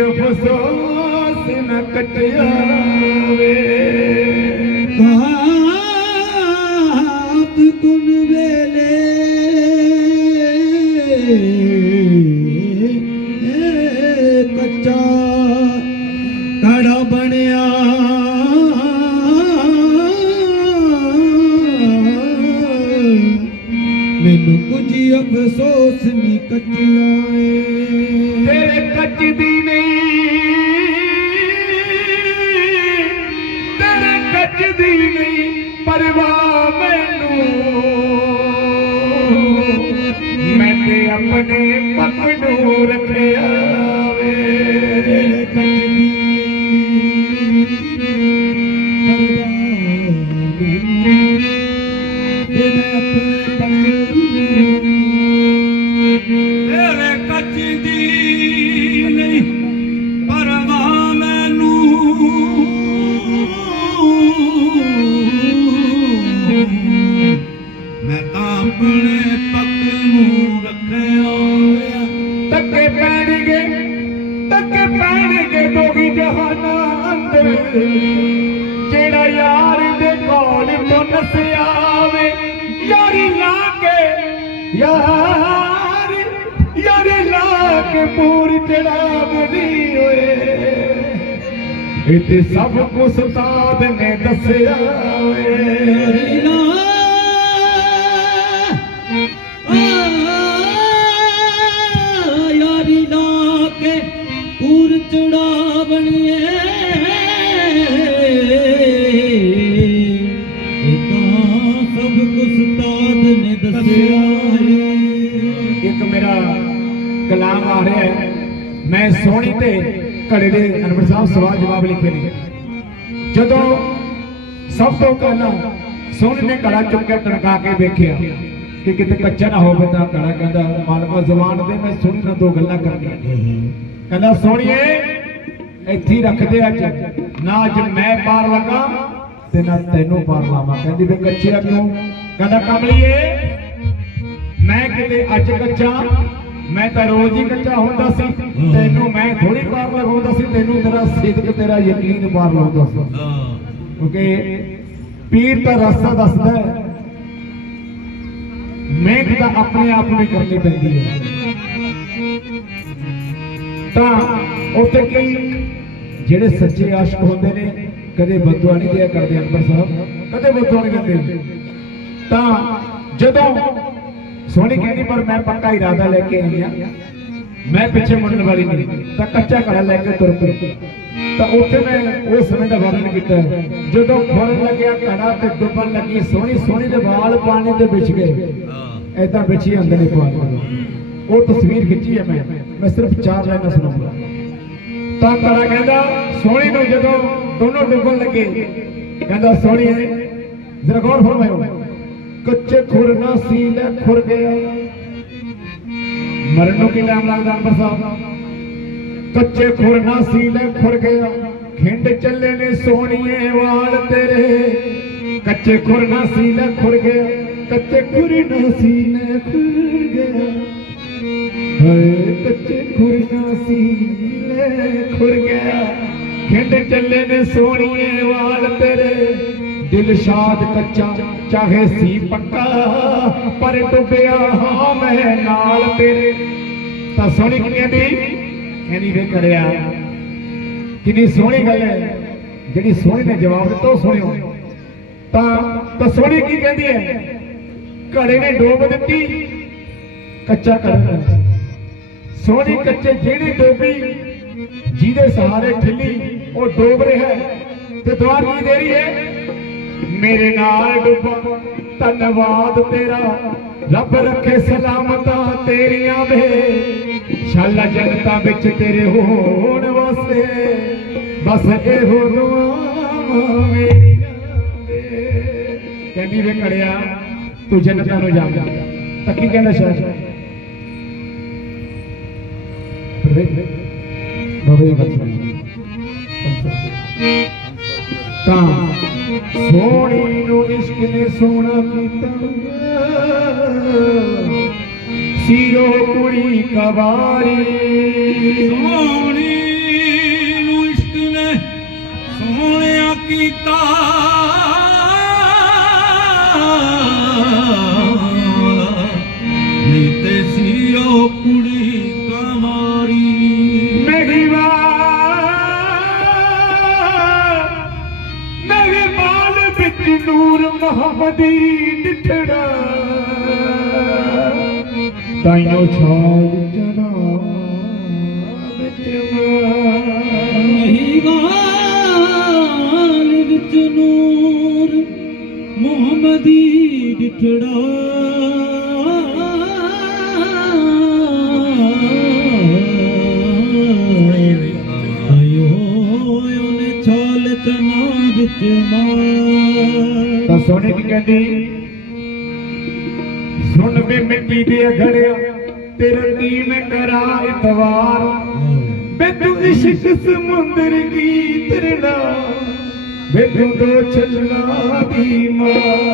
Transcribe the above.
ਅਫਸੋਸ ਨਾ ਕਟਿਆ ਵੇ। ਆਪ ਕੁਨ ਵੇਲੇ ਅਫਸੋਸ ਨਹੀਂ ਕੱਚਿਆ ਏ। ਤੇਰੇ ਕੱਚਦੀ ਨਹੀਂ, ਤੇਰੇ ਕੱਚਦੀ ਨਹੀਂ ਪਰਵਾਹ ਮੈਨੂੰ। ਮੈਂ ਤੇ ਆਪਣੇ ਪੱਕ ਨੂੰ ਰੱਖਿਆ। ਆਪਣੇ ਪੱਕ ਨੂੰ ਰੱਖਿਆ ਤੱਕੇ ਪੈਣਗੇ ਤੱਕੇ ਪੈਣਗੇ ਦੋਗੀ ਜਹਾਨਾਂ ਅੰਦਰ। ਜਿਹੜਾ ਯਾਰ ਦੇ ਕੋਲ ਤੋਂ ਨਸਿਆ ਵੇ ਯਾਰੀ ਲਾ ਕੇ ਯਾਰ ਯਾਰੀ ਲਾ ਕੇ ਪੂਰ ਚੜਾਵਦੀ ਓਏ ਇਹ ਤੇ ਸਭ ਕੁਝ ਉਸਤਾਦ ਨੇ ਦੱਸਿਆ ਓਏ ਯਾਰੀ ਨੇ ਹੈ ਇੱਕ ਮੇਰਾ ਕਲਾਮ ਆ ਰਿਹਾ ਹੈ। ਮੈਂ ਸੋਹਣੀ ਤੇ ਘੜੇ ਦੇ ਅਨਵਰ ਸਾਹਿਬ ਸਵਾਲ ਜਵਾਬ ਲਿਖੇ ਨੇ। ਜਦੋਂ ਸਭ ਤੋਂ ਪਹਿਲਾਂ ਸੋਹਣੀ ਨੇ ਘੜਾ ਚੁੱਕ ਕੇ ਟਣਕਾ ਕੇ ਵੇਖਿਆ ਕਿ ਕਿਤੇ ਕੱਚਾ ਨਾ ਹੋਵੇ ਤਾਂ ਘੜਾ ਕਹਿੰਦਾ, ਮਾਲਕਾ ਜ਼ਬਾਨ ਦੇ, ਮੈਂ ਸੋਹਣੀ ਨਾਲ ਦੋ ਗੱਲਾਂ ਕਰਨੀਆਂ ਕਹਿੰਦਾ, ਸੋਹਣੀਏ, ਇੱਥੇ ਰੱਖਦੇ ਅੱਜ। ਨਾ ਅੱਜ ਮੈਂ ਪਾਰ ਲੱਗਾ ਤੇ ਨਾ ਤੈਨੂੰ ਪਾਰ ਲਾਵਾਂ। ਕਹਿੰਦੀ, ਵੀ ਕੱਚਿਆ ਕਿਉਂ? ਕਹਿੰਦਾ, ਕਮਲੀਏ ਮੈਂ ਕਿਤੇ ਅੱਜ ਕੱਚਾ ਮੈਂ ਤਾਂ ਰੋਜ਼ ਹੀ ਕੱਚਾ ਹੁੰਦਾ ਸੀ। ਤੈਨੂੰ ਮੈਂ ਥੋੜੀ ਪਾਰ ਲਗਾਉਂਦਾ ਸੀ ਤੈਨੂੰ ਤੇਰਾ ਸਿੱਧਕ ਤੇਰਾ ਯਕੀਨ ਪਾਰ ਲਾਉਂਦਾ ਸੀ। ਕਿਉਂਕਿ ਪੀਰ ਤਾਂ ਰਸਤਾ ਦੱਸਦਾ ਹੈ। ਮਿਹਨਤ ਤਾਂ ਆਪਣੇ ਆਪ ਨੂੰ ਕਰਨੀ ਪੈਂਦੀ ਹੈ। ਤਾਂ ਉੱਥੇ ਕਈ ਜਿਹੜੇ ਸੱਚੇ ਆਸ਼ਕ ਹੁੰਦੇ ਨੇ ਕਦੇ ਬਦਦੁਆ ਨਹੀਂ ਦਿਆ ਕਰਦੇ ਅਕਬਰ ਸਾਹਿਬ ਕਦੇ ਬਦਦੁਆ ਨਹੀਂ ਦਿੰਦੇ। ਤਾਂ ਜਦੋਂ ਸੋਹਣੀ ਕਹਿੰਦੀ ਪਰ ਮੈਂ ਪੱਕਾ ਇਰਾਦਾ ਲੈ ਕੇ ਆਈ ਆ ਮੈਂ ਪਿੱਛੇ ਮੁੜਨ ਵਾਲੀ ਨਹੀਂ। ਤਾਂ ਕੱਚਾ ਘੜਾ ਲੈ ਕੇ ਤੁਰ ਪਈ। ਤਾਂ ਉੱਥੇ ਮੈਂ ਉਸ ਸਮੇਂ ਦਾ ਵਰਣਨ ਕੀਤਾ। ਜਦੋਂ ਖੁਰਨ ਲੱਗਿਆ, ਘੜਾ ਤੇ ਡੁੱਬਣ ਲੱਗੀ, ਸੋਹਣੀ ਸੋਹਣੀ ਦੇ ਵਾਲ ਪਾਣੀ ਦੇ ਵਿੱਚ ਗਏ। ਐਦਾਂ ਵਿਛੀ ਅੰਦਰ ਨੇ ਪਾਣੀ ਉਹ ਤਸਵੀਰ ਖਿੱਚੀ ਹੈ ਮੈਂ। ਮੈਂ ਸਿਰਫ ਚਾਰ ਲਾਈਨਾਂ ਸੁਣਾਉਂਗਾ ਤਾਂ ਘੜਾ ਕਹਿੰਦਾ, ਸੋਹਣੀ ਨੂੰ ਜਦੋਂ ਦੋਨੋਂ ਡੁੱਬਣ ਲੱਗੇ, ਕਹਿੰਦਾ, ਸੋਹਣੀ ਜ਼ਰਾ ਗੌਰ ਫਰਮਾਇਓ। ਕੱਚੇ ਖੁਰ ਨਾ ਸੀ ਲੈ ਖੁਰ ਗਿਆ। ਮਰਨ ਨੂੰ ਕੀ ਟਾਈਮ ਲੱਗਦਾ ਅੰਬਰ ਸਾਹਿਬ? ਕੱਚੇ ਖੁਰ ਨਾ ਸੀ ਲੈ ਖੁਰ ਗਿਆ। ਖਿੰਡ ਚੱਲੇ ਨੇ ਸੋਹਣੀਏ ਵਾਲ ਤੇਰੇ। ਕੱਚੇ ਖੁਰ ਨਾ ਸੀ ਲੈ ਖੁਰ ਗਿਆ। ਕੱਚੇ ਖੁਰ ਨਾ ਸੀ ਲੈ ਖੁਰ ਗਿਆ। ਹਾਏ, ਕੱਚੇ ਖੁਰ ਨਾ ਸੀ ਲੈ ਖੁਰ ਗਿਆ। ਖਿੰਡ ਚੱਲੇ ਨੇ ਸੋਹਣੀਏ ਵਾਲ ਤੇਰੇ। ਦਿਲ ਸ਼ਾਦ ਕੱਚਾ, ਚਾਹੇ ਸੀ ਪੱਕਾ, ਪਰ ਡੁੱਬਿਆ ਹਾਂ ਮੈਂ ਨਾਲ ਤੇਰੇ। ਤਾਂ ਸੋਹਣੀ ਕਹਿੰਦੀ ਕਹਿੰਦੀ ਵੇ ਕਰਿਆ। ਕਿੰਨੀ ਸੋਹਣੀ ਗੱਲ ਹੈ, ਜਿਹੜੀ ਸੋਹਣੀ ਨੇ ਜਵਾਬ ਦਿੱਤਾ, ਉਹ ਸੁਣਿਓ। ਤਾਂ ਤਾਂ ਸੋਹਣੀ ਕੀ ਕਹਿੰਦੀ ਹੈ? ਘੜੇ ਨੇ ਡੋਬ ਦਿੱਤੀ, ਕੱਚਾ ਕਰ ਸੋਹਣੀ ਕੱਚੇ ਜਿਹੜੀ ਡੋਬੀ, ਜਿਹਦੇ ਸਹਾਰੇ ਠਿੱਲੀ, ਉਹ ਡੋਬ ਰਿਹਾ ਤੇ ਦੁਆਰ ਕੀ ਦੇ ਰਹੀ ਹੈ? ਮੇਰੇ ਨਾਲ ਡੁੱਬਾ, ਧੰਨਵਾਦ ਤੇਰਾ। ਰੱਬ ਰੱਖੇ ਸਲਾਮਤਾਂ ਤੇਰੀਆਂ ਵੇ। ਸ਼ਾਲਾ ਜਨਤਾ ਵਿੱਚ ਤੇਰੇ ਹੋਣ ਵਾਸਤੇ। ਬਸ ਇਹੋ ਦੁਆਵਾਂ ਮੇਰੀਆਂ ਕਹਿੰਦੀ ਵੇ ਕੜਿਆ ਤੂੰ ਜਨਤਾ ਨੂੰ ਜਾ ਤਾਂ ਕੀ ਕਹਿੰਦਾ ਸ਼ਾਹ ਬਾਬੇ ਦੀ ਤਾਂ ਸੋਹਣੀ ਨੂੰ ਇਸ਼ਕ ਨੇ ਸੋਹਣਾ ਕੀਤਾ। ਸੀਰੋ ਕੁੜੀ ਕਵਾਰੀ। ਸੋਹਣੀ ਨੂੰ ਇਸ਼ਕ ਨੇ ਸੋਹਣਿਆ ਕੀਤਾ। موهمي ڏٺڙا تائين چار نور موهمدي ڏٺڙا ਮਾਰ ਕੀ ਕਹਿੰਦੀ, ਸੁਣ ਵੀ ਮਿੱਟੀ ਦੇ ਅਖੜਿਆ ਤੇਰੇ ਦੀ ਮੈਂ ਇਤਵਾਰ। ਵੇ ਤੂੰ ਇਸ਼ਕ ਸਮੁੰਦਰ ਕੀ ਤਰਨਾ ਵੇ ਤੂੰ ਦੋ ਛੱਲਾ ਦੀ ਮਾਂ।